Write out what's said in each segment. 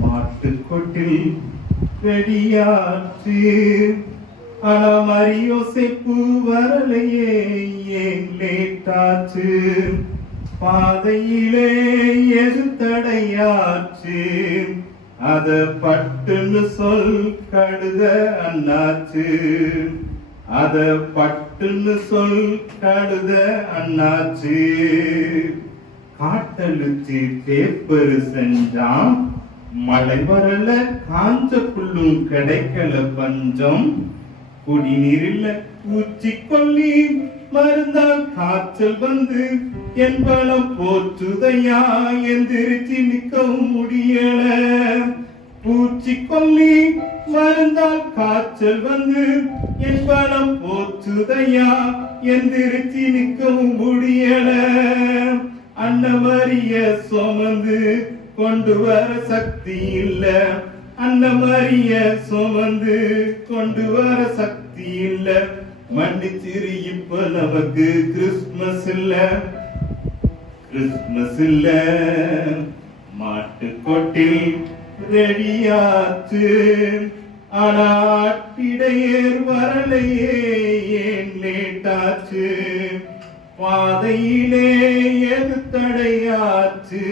மாட்டுக்கொட்டில் ரெடியாச்சு. ஆனா மரியோசேப்பு வரலையே, ஏன் லேட்டாச்சு? பாதையிலே எது தடையாச்சு? அத பட்டுன்னு சொல் கழுத அண்ணாச்சு. அத பட்டுன்னு சொல் கழுத அண்ணாச்சு. காட்டழுச்சி பேப்பர் செஞ்சான், மழை வரல, காஞ்ச புல்லும் கிடைக்கல பஞ்சம். குடிநீரில் பூச்சிக்கொல்லி மருந்தால் காய்ச்சல் வந்து என் பலம் போற்றுதையா, எந்திரிச்சு நிக்கவும் முடியல. பூச்சிக்கொல்லி மருந்தால் காய்ச்சல் வந்து என் பலம் போற்றுதையா, எந்திரிச்சு நிக்கவும் முடியல. அன்னமரிய சுமந்து கொண்டு வர சக்தி இல்ல, அன்னமரிய சுமந்து கொண்டு வர சக்தி இல்ல. மன்னிச்சிரு, இப்ப நமக்கு கிறிஸ்துமஸ் இல்ல, கிறிஸ்துமஸ் இல்ல. மாட்டுக்கொட்டில் ரெடியாச்சு, ஆனா ஆட்டிடையர் வரலையே, ஏன் லேட்டாச்சு? பாதையிலே எது தடையாச்சு?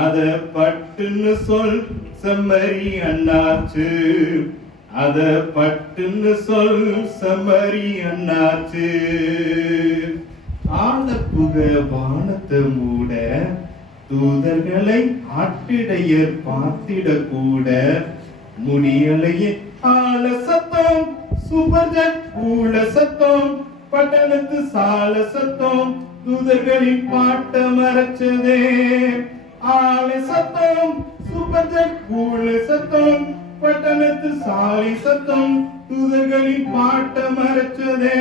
அத பட்டுன்னு சொல் செம்மறி அண்ணாச்சு. அத பட்டுன்னு சொல் செம்மறி அண்ணாச்சு. ஆழப்புக வானத்தை மூட, தூதர்களை ஆட்டிடையர் பார்த்திடக்கூட முடியலையே. ஆல சத்தம், சுபர்ஜட் ஊழ சத்தம், பட்டணத்து சால சத்தம், தூதர்களின் பாட்ட மறைச்சதே. ஆலை சத்தம், சுபர்ஜட் ஊழ சத்தம், பட்டணத்து சாலை சத்தம், தூதர்களின் பாட்ட மறைச்சதே.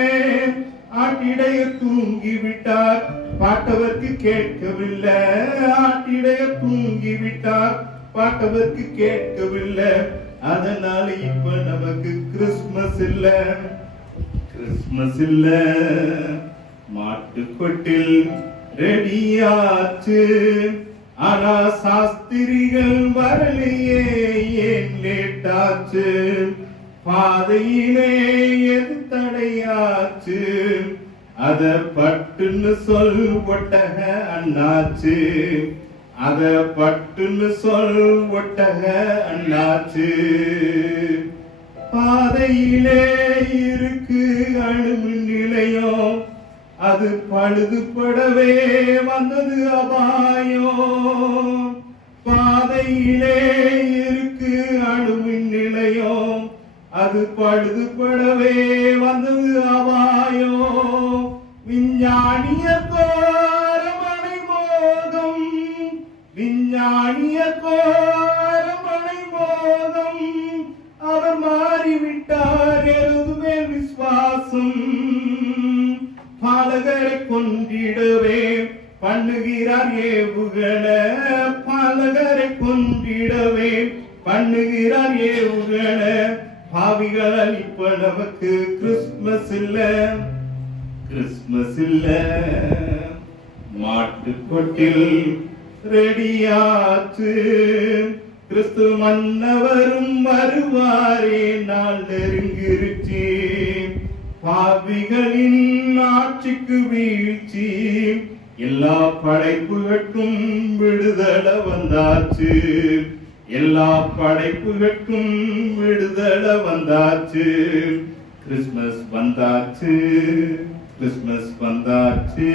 ஆட்டிடையர் தூங்கி விட்டார், பாட்டவர்க்கு கேட்கவில்லை. ஆட்டிடையர் தூங்கி விட்டார், பாட்டவர்க்கு கேட்கவில்லை. அதனால இப்ப நமக்கு கிறிஸ்துமஸ் இல்ல, கிறிஸ்துமஸ் இல்ல. மாட்டுக்கொட்டில் ரெடியாச்சு, ஆனா சாஸ்திரிகள் வரலையே, ஏன் லேட்டாச்சு? பாதையிலே எது தடையாச்சு? அத பட்டுன்னு சொல் ஒட்டக அண்ணாச்சு. அத பட்டுன்னு சொல் ஒட்டக அண்ணாச்சு. பாதையிலே இருக்கு அணுமின் நிலையம், அது பழுதுபடவே வந்தது அபாயம். பாதையிலே இருக்கு அணுமின் நிலையம், அது பழுதுபடவே வந்தது அபாயம். விஞ்ஞானிய கோரமனை மோகம், விஞ்ஞானிய கோரமனை மோகம். அவர் மாறிவிட்டார், எதுவுமே விசுவாசம். பாலகரை கொன்றிடவே பண்ணுகிறார் ஏவுகள, பாலகரை கொன்றிடவே பண்ணுகிறார் ஏவுகள. பாவிகளால் இப்ப நமக்கு கிறிஸ்துமஸ் இல்ல, கிறிஸ்துமஸ் இல்ல. மாட்டுக்கொட்டில் ரெடியாச்சு, கிறிஸ்து மன்னவரும் வருவாரே, நாள் நெருங்கிருச்சு. பாவிகளின் ஆட்சிக்கு வீழ்ச்சி, எல்லா படைப்புகளுக்கும் விடுதலை வந்தாச்சு. எல்லா படைப்புகளுக்கும் விடுதலை வந்தாச்சு. கிறிஸ்துமஸ் வந்தாச்சு, கிறிஸ்துமஸ் வந்தாச்சு.